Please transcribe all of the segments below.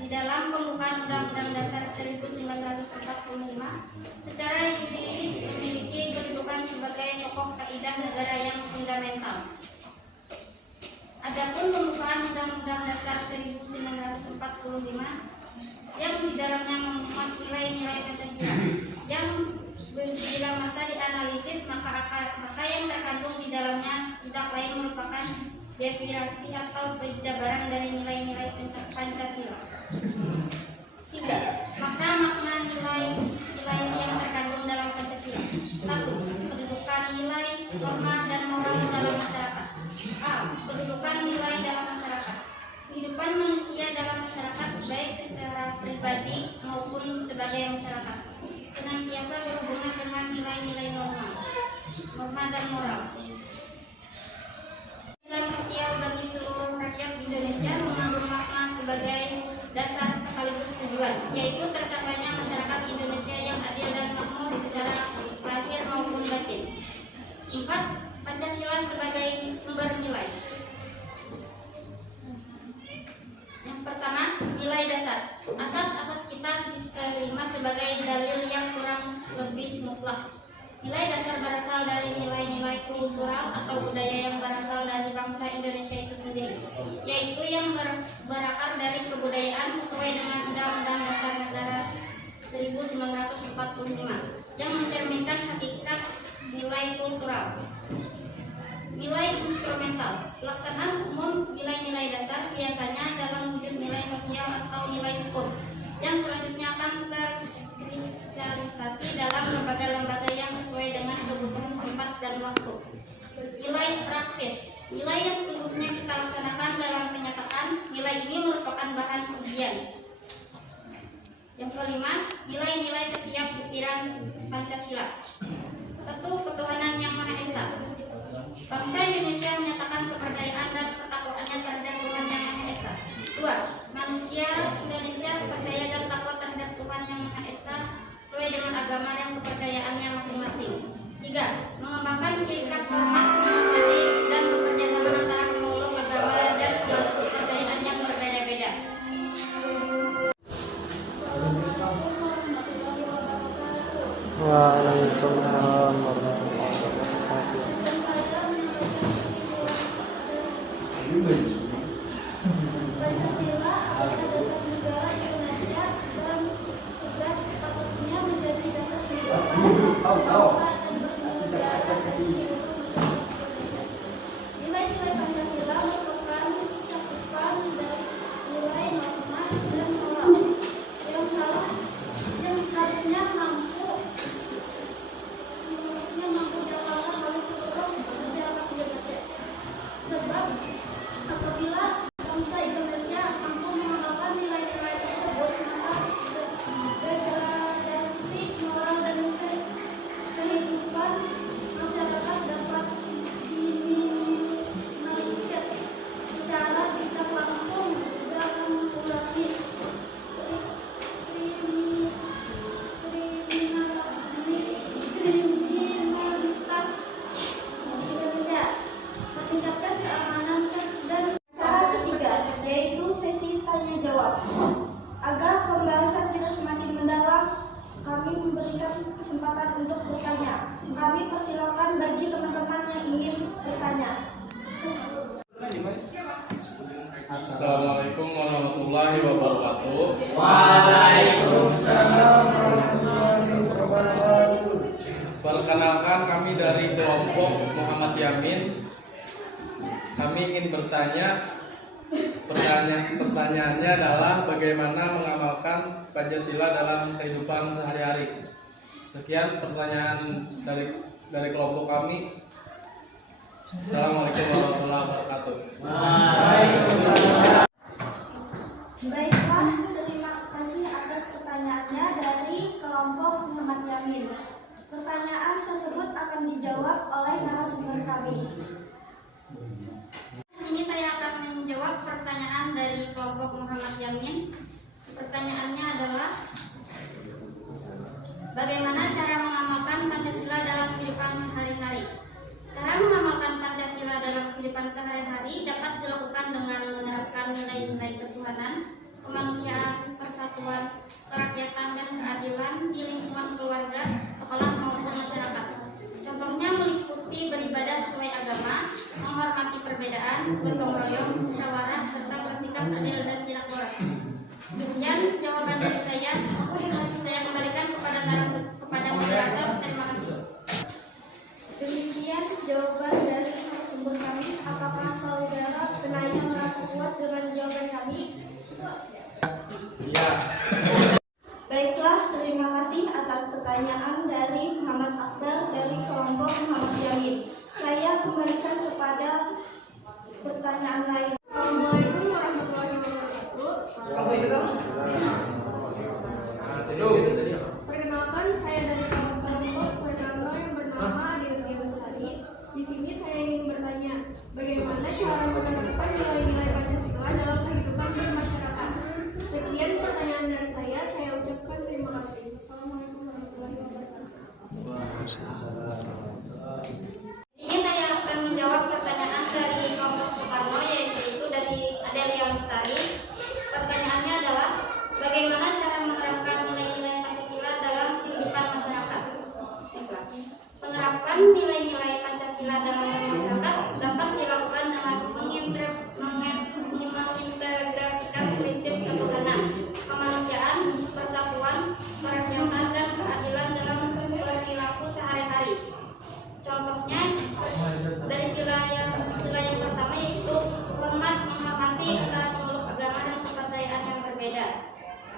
di dalam pembukaan Undang-Undang Dasar 1945 secara yuridis memiliki kedudukan sebagai pokok kaidah negara yang fundamental. Adapun pembukaan Undang-Undang Dasar 1945 yang di dalamnya memuat nilai-nilai Pancasila yang bila masa dianalisis maka yang terkandung di dalamnya tidak lain merupakan definisi atau penjabaran dari nilai-nilai Pancasila. 3. Makna nilai yang terkandung dalam Pancasila. 1. Kedudukan nilai, norma, dan moral dalam masyarakat. A. Kedudukan nilai dalam masyarakat. Kehidupan manusia dalam masyarakat baik secara pribadi maupun sebagai masyarakat senantiasa berhubungan dengan nilai-nilai norma dan moral. Nilai sosial bagi seluruh rakyat Indonesia mengandung makna sebagai dasar sekaligus tujuan, yaitu tercapainya masyarakat Indonesia yang adil dan makmur secara lahir maupun batin. 4. Pancasila sebagai sumber nilai. Yang pertama, nilai dasar. Asas-asas kita diterima sebagai dalil yang kurang lebih mutlak. Nilai dasar berasal dari nilai-nilai kultural atau budaya yang berasal dari bangsa Indonesia itu sendiri, yaitu yang berakar dari kebudayaan sesuai dengan Undang-Undang Dasar Negara 1945 yang mencerminkan hakikat nilai kultural. Nilai instrumental. Pelaksanaan umum nilai-nilai dasar biasanya dalam wujud nilai sosial atau nilai hukum yang selanjutnya akan terkristalisasi dalam lembaga-lembaga yang sesuai dengan kebutuhan tempat dan waktu. Nilai praktis. Nilai yang seluruhnya kita laksanakan dalam kenyataan. Nilai ini merupakan bahan ujian. Yang kelima, nilai-nilai setiap butiran Pancasila. 1. Ketuhanan Yang Maha Esa. Bangsa Indonesia menyatakan kepercayaan dan ketakwaannya terhadap Tuhan Yang Maha Esa. 2. Manusia Indonesia percaya dan takwa terhadap Tuhan Yang Maha Esa sesuai dengan agama dan kepercayaannya masing-masing. 3. Mengembangkan sikap hormat, menghormati, dan bekerja sama antara pemeluk agama dan pemeluk kepercayaan yang berbeda-beda. Waalaikumsalam warahmatullahi wabarakatuh. Pancasila adalah dasar negara Indonesia dan sudah sepatutnya menjadi dasar kehidupan bangsa dan bernegara dari seluruh masyarakat Indonesia. Nilai-nilai Pancasila merupakan cakupan dari nilai norma dan moral yang harusnya mampu diamalkan oleh seluruh masyarakat Indonesia. Sebab apabila bangsa Indonesia mampu mengamalkan nilai-nilai tersebut, maka degradasi moral dan kehidupan masyarakat dapat diminimalisir secara tidak langsung dalam mengurangi kriminalitas di Indonesia, meningkatkan keamanan dan cara ketiga, yaitu sesi tanya jawab. Agar pembahasan kita semakin mendalam, kami memberikan kesempatan untuk bertanya. Kami persilakan bagi teman-teman yang ingin bertanya. Assalamualaikum warahmatullahi wabarakatuh. Waalaikumsalam warahmatullahi wabarakatuh. Perkenalkan, kami dari kelompok Muhammad Yamin. Kami ingin bertanya. Pertanyaannya adalah bagaimana mengamalkan Pancasila dalam kehidupan sehari-hari. Sekian pertanyaan dari kelompok kami. Assalamualaikum warahmatullahi wabarakatuh. Baiklah, terima kasih atas pertanyaannya dari kelompok Muhammad Yamin. Pertanyaan tersebut akan dijawab oleh narasumber kami. Di sini saya akan menjawab pertanyaan dari kelompok Muhammad Yamin. Pertanyaannya adalah, bagaimana cara mengamalkan Pancasila dalam kehidupan sehari-hari? Cara mengamalkan Pancasila dalam kehidupan sehari-hari dapat dilakukan dengan menerapkan nilai-nilai ketuhanan, kemanusiaan, persatuan, kerakyatan, dan keadilan di lingkungan keluarga, sekolah maupun masyarakat. Contohnya meliputi beribadah sesuai agama, menghormati perbedaan, gotong royong, musyawarah, serta bersikap adil dan tidak boros. Demikian jawaban dari saya. Saya kembalikan kepada moderator. Terima kasih. Demikian jawaban dari narasumber kami. Apakah saudara penanya merasa puas dengan jawaban kami? Iya. Baiklah, terima kasih atas pertanyaan dari Muhammad Akbar dari kelompok Muhammad Yamin. Saya kembalikan kepada pertanyaan lain. Assalamualaikum warahmatullahi wabarakatuh. Perkenalkan, saya dari kelompok Soekarno yang bernama Adelia Bestari. Di sini saya ingin bertanya, bagaimana cara menerapkan nilai-nilai Pancasila dalam kehidupan bermasyarakat? Sekian pertanyaan dari saya ucapkan terima kasih. Assalamualaikum warahmatullahi wabarakatuh. Ini saya akan menjawab pertanyaan dari kelompok Soekarno, yaitu dari Adelia Lestari. Pertanyaannya adalah, bagaimana cara menerapkan nilai-nilai Pancasila dalam kehidupan masyarakat? Penerapan nilai-nilai Pancasila dalam masyarakat dapat dilakukan dengan mengintegrasikan prinsip ketuhanan, kemanusiaan, persatuan, kerakyatan, dan keadilan dalam perilaku sehari-hari. Contohnya dari sila yang pertama yaitu hormat menghormati antara pemeluk agama dan kepercayaan yang berbeda.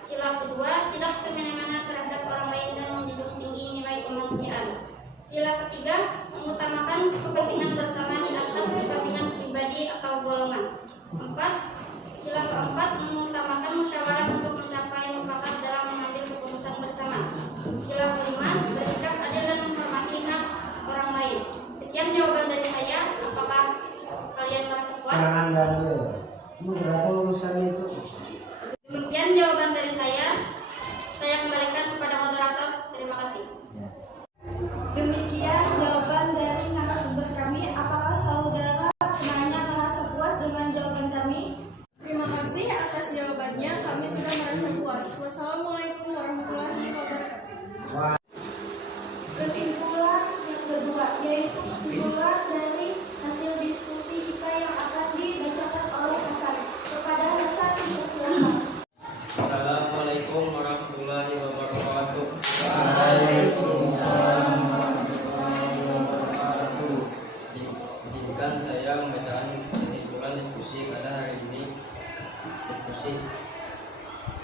Sila kedua, tidak semena-mena terhadap orang lain dan menjunjung tinggi nilai kemanusiaan. Sila ketiga, mengutamakan kepentingan bersama di atas kepentingan pribadi atau golongan. Sila keempat, mengutamakan musyawarah untuk mencapai mufakat dalam mengambil keputusan bersama. Sila kelima, bersikap adil dan menghormati hak orang lain. Sekian jawaban dari saya. Apakah kalian merasa puas? Demikian jawaban dari saya. Saya kembalikan kepada moderator. Terima kasih. Demikian jawaban dari narasumber kami. Apakah saudara penanya merasa puas dengan jawaban kami? Terima kasih atas jawabannya. Kami sudah merasa puas. Wassalamualaikum warahmatullahi wabarakatuh. Kesimpulan yang kedua, yaitu kesimpulan dari hasil diskusi kita yang akan dibacakan oleh Hasan. Kepada Hasan, silakan. Assalamualaikum warahmatullahi wabarakatuh. Izinkan saya membacakan kesimpulan diskusi pada hari ini.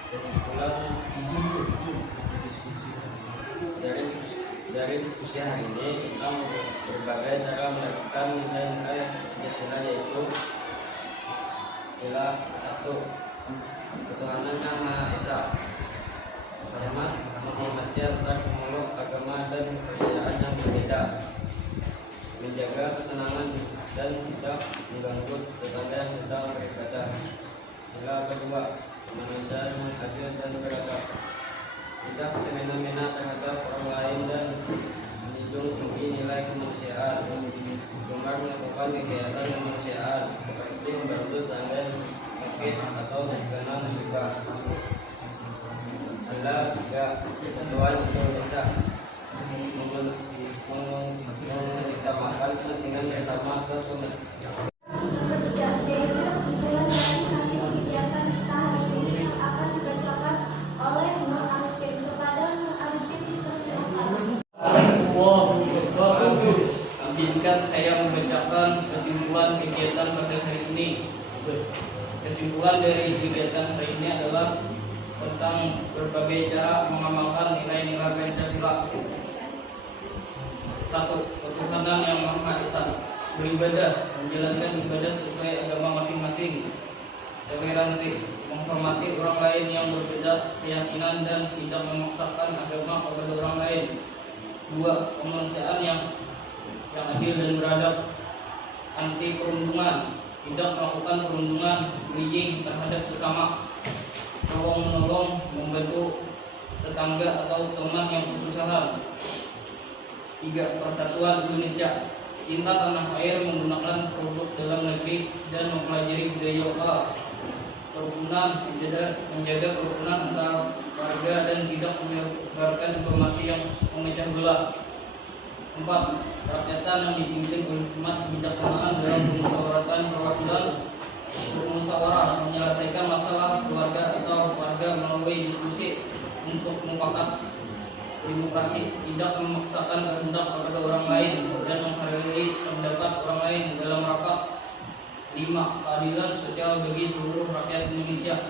Kesimpulan dari diskusi hari ini tentang berbagai cara menerapkan nilai-nilai Pancasila, yaitu sila 1, ketuhanan yang Maha Esa, hormat menghormati antar pemeluk agama dan kepercayaan yang berbeda, menjaga ketenangan dan tidak mengganggu tetangga yang sedang beribadah. Sila kedua, kemanusiaan yang adil dan beradab, tidak semena-mena terhadap orang lain dan menjunjung tinggi nilai kemanusiaan, gemar melakukan kegiatan kemanusiaan seperti membantu tetangga yang sakit atau terkena musibah. Sila 3, kesatuan Indonesia, mengutamakan kepentingan bersama Ketiga, yaitu kesimpulan dari hasil kegiatan kita hari ini yang akan dibacakan oleh Nur Arifin. Kepada Nur Arifin, dipersilakan. Izinkan saya membacakan kesimpulan kegiatan pada hari ini. Kesimpulan dari kegiatan hari ini adalah tentang berbagai cara mengamalkan nilai-nilai Pancasila. 1. Ketuhanan yang Maha Esa, beribadah, menjalankan ibadah sesuai agama masing-masing. Toleransi, menghormati orang lain yang berbeda keyakinan dan tidak memaksakan agama kepada orang lain. 2. Kemanusiaan yang adil dan beradab. Anti perundungan, tidak melakukan perundungan, bullying terhadap sesama. Tolong menolong, membantu tetangga atau teman yang kesusahan. 3. Persatuan Indonesia, cinta tanah air, menggunakan produk dalam negeri dan mempelajari budaya lokal. kerukunan, menjaga kerukunan antar warga dan tidak menyebarkan informasi yang memecah belah. 4. Kerakyatan yang dipimpin oleh hikmat kebijaksanaan dalam permusyawaratan perwakilan, bermusyawarah menyelesaikan masalah keluarga atau warga melalui diskusi untuk mufakat. Demokrasi tidak memaksakan kehendak kepada orang lain dan menghargai pendapat orang lain dalam rapat. 5. Keadilan sosial bagi seluruh rakyat Indonesia.